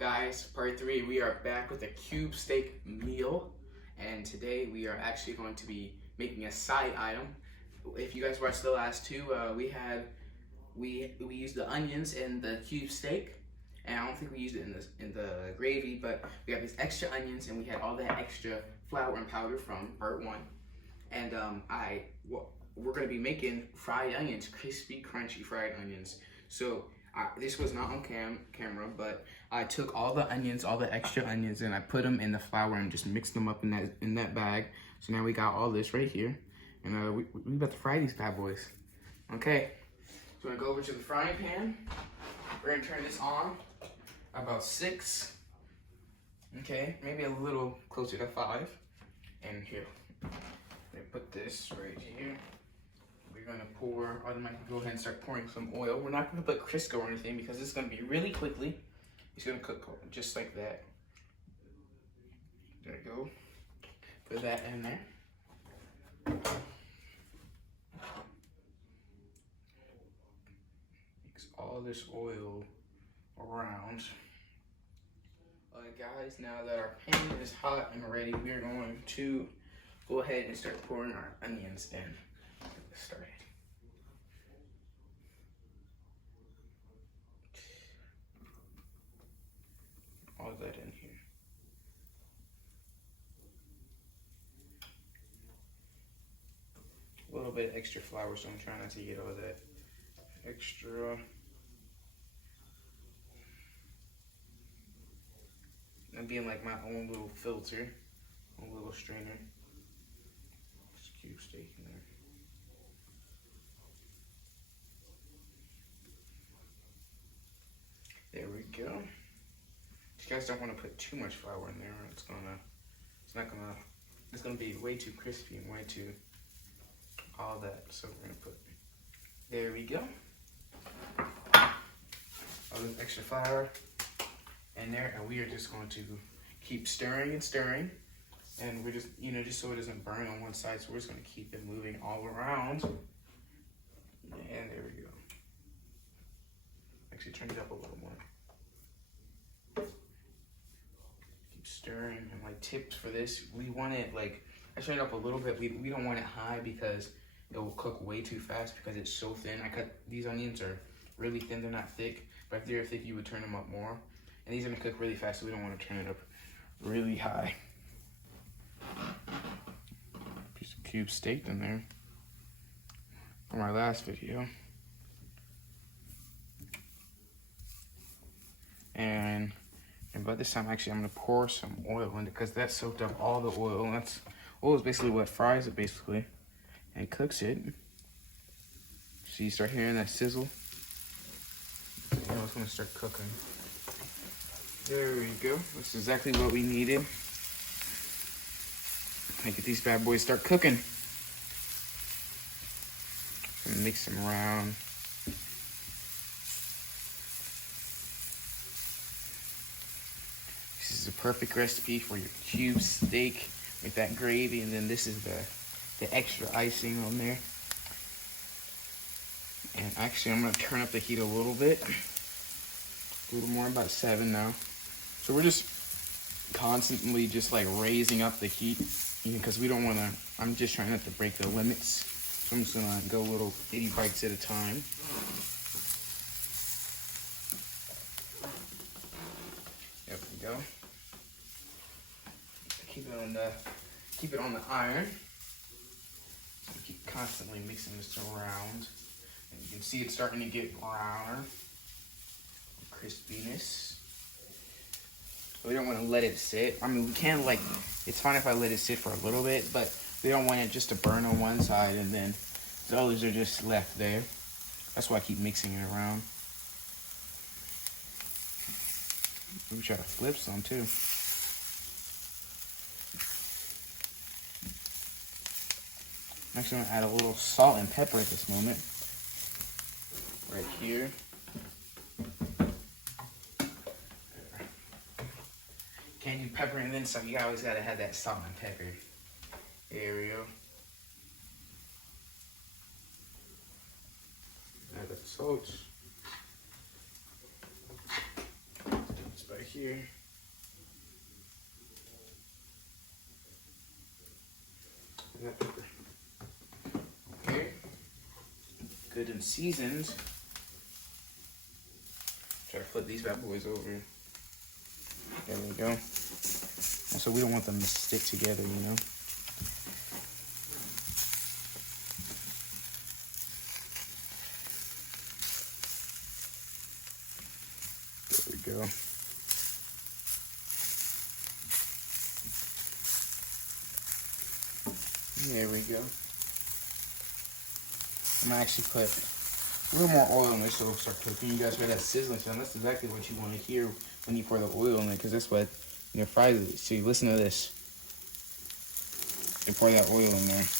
Guys, part 3, we are back with a cube steak meal, and today we are actually going to be making a side item. If you guys watched the last two, we used the onions in the cube steak, and I don't think we used it in the gravy, but we have these extra onions, and we had all that extra flour and powder from part 1. And we're going to be making fried onions, crispy, crunchy fried onions. So this was not on camera, but I took all the onions, all the extra onions, and I put them in the flour and just mixed them up in that bag. So now we got all this right here, and we about to fry these bad boys. Okay, so we're gonna go over to the frying pan. We're gonna turn this on about 6. Okay, maybe a little closer to 5. And here, let me put this right here. We're gonna pour, automatically go ahead and start pouring some oil. We're not gonna put Crisco or anything because it's gonna be really quickly. It's gonna cook just like that. There you go. Put that in there. Mix all this oil around. Alright guys, now that our pan is hot and ready, we're going to go ahead and start pouring our onions in. Let's start it. All that in here. A little bit of extra flour, so I'm trying not to get all that extra. I'm being like my own little filter, own little strainer. Just cube steak in there. There we go. You guys don't want to put too much flour in there. It's gonna be way too crispy and way too all that. So we're gonna put, there we go. All this extra flour in there, and we are just going to keep stirring and stirring. And we're just, just so it doesn't burn on one side, so we're just gonna keep it moving all around. And there we go. Actually turn it up a little more. Stirring, and like tips for this, we want it like, I turned it up a little bit. We don't want it high because it will cook way too fast because it's so thin. These onions are really thin, they're not thick, but if they're thick you would turn them up more. And these are gonna cook really fast, so we don't want to turn it up really high. Piece of cube steak in there from our last video. And by this time, actually, I'm gonna pour some oil in it because that soaked up all the oil. And oil is basically what fries it, basically, and cooks it. So you start hearing that sizzle. It's gonna start cooking. There we go. That's exactly what we needed. Make these bad boys start cooking. And mix them around. This is a perfect recipe for your cube steak with that gravy, and then this is the extra icing on there. And actually, I'm gonna turn up the heat a little bit, a little more, about 7 now. So we're just constantly just like raising up the heat, because we don't want to. I'm just trying not to break the limits, so I'm just gonna go little itty bites at a time. There we go. Keep it on the iron. So we keep constantly mixing this around. And you can see it's starting to get browner. Crispiness. We don't want to let it sit. I mean, we can it's fine if I let it sit for a little bit, but we don't want it just to burn on one side and then the others are just left there. That's why I keep mixing it around. We try to flip some too. I'm actually gonna add a little salt and pepper at this moment. Right here. Can't do pepper and then some. You always gotta have that salt and pepper. There we go. Add the salt. here. That pepper. Okay. Good and seasoned. Try to flip these bad boys over. There we go. So we don't want them to stick together, you know. There we go. There we go. I'm gonna actually put a little more oil in this so it'll start cooking. You guys heard that sizzling sound? That's exactly what you want to hear when you pour the oil in it, because that's what your fries is. See, listen to this. You pour that oil in there. That's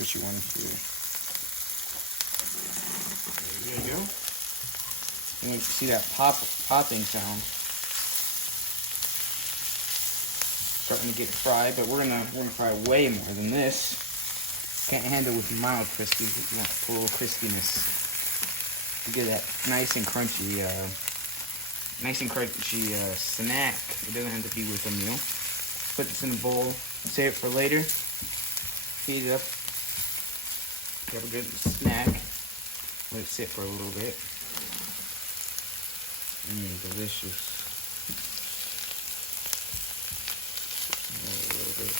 what you want to hear. There you go. And you see that popping sound. Starting to get fried, but we're gonna fry way more than this. Can't handle with mild crispy. You want full crispiness. You get that nice and crunchy snack. It doesn't have to be with a meal. Put this in a bowl. Save it for later. Heat it up. Have a good snack. Let it sit for a little bit. Delicious. A little bit.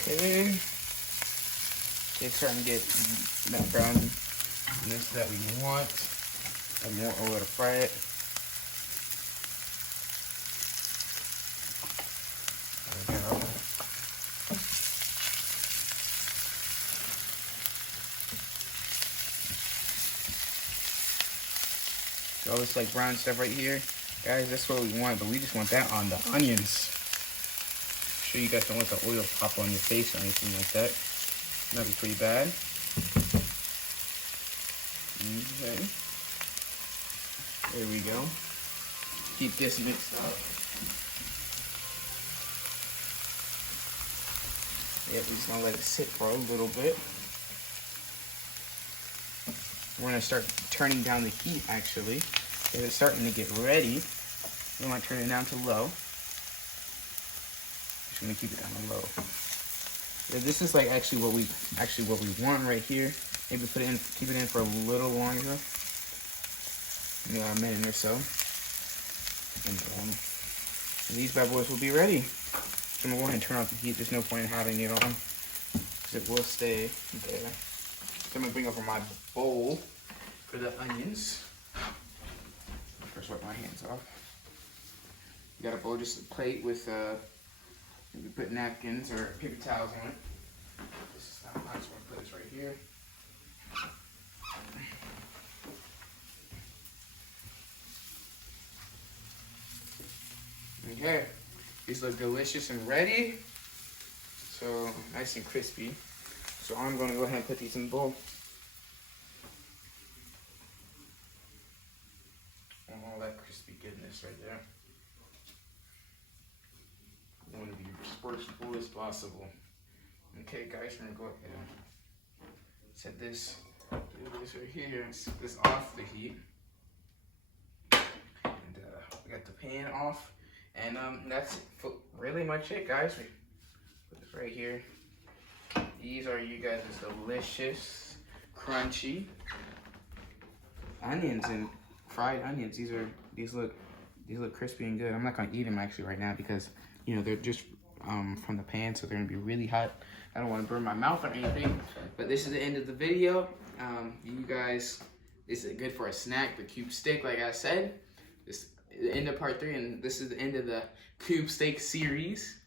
Okay. It's starting to get that brownness that we want. And more oil to fry it. There we go. So all this like brown stuff right here, guys, that's what we want, but we just want that on the onions. Sure you guys don't let the oil pop on your face or anything like that. That'd be pretty bad. Okay. There we go. Keep this mixed up. Yep, we're just gonna let it sit for a little bit. We're gonna start turning down the heat actually. If it's starting to get ready, we might turn it down to low. Just gonna keep it down to low. Yeah, this is like actually what we want right here. Maybe put it in, keep it in for a little longer. Maybe a minute or so. And these bad boys will be ready. So I'm gonna go ahead and turn off the heat. There's no point in having it on, because it will stay there. So I'm gonna bring over my bowl for the onions. First wipe my hands off. You got a bowl, just a plate with maybe put napkins or paper towels on it. This is not mine, so I'm gonna put this right here. Okay, these look delicious and ready. So nice and crispy. So I'm gonna go ahead and put these in the bowl. All that crispy goodness right there. You want to be as sportsful as possible. Okay, guys, we're gonna go ahead and set this, do this right here, and set this off the heat. And we got the pan off, and that's really much it, guys. We put this right here. These are you guys' delicious, crunchy onions and fried onions. These look crispy and good. I'm not gonna eat them actually right now because you know they're just from the pan, so they're gonna be really hot. I don't want to burn my mouth or anything. But this is the end of the video. You guys, this is good for a snack. The cube steak, like I said, this is the end of part 3, and this is the end of the cube steak series.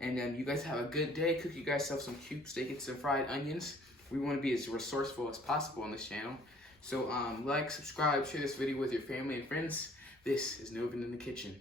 And you guys have a good day. Cook you guys some cube steak and some fried onions. We want to be as resourceful as possible on this channel. So like, subscribe, share this video with your family and friends. This is Novin in the Kitchen.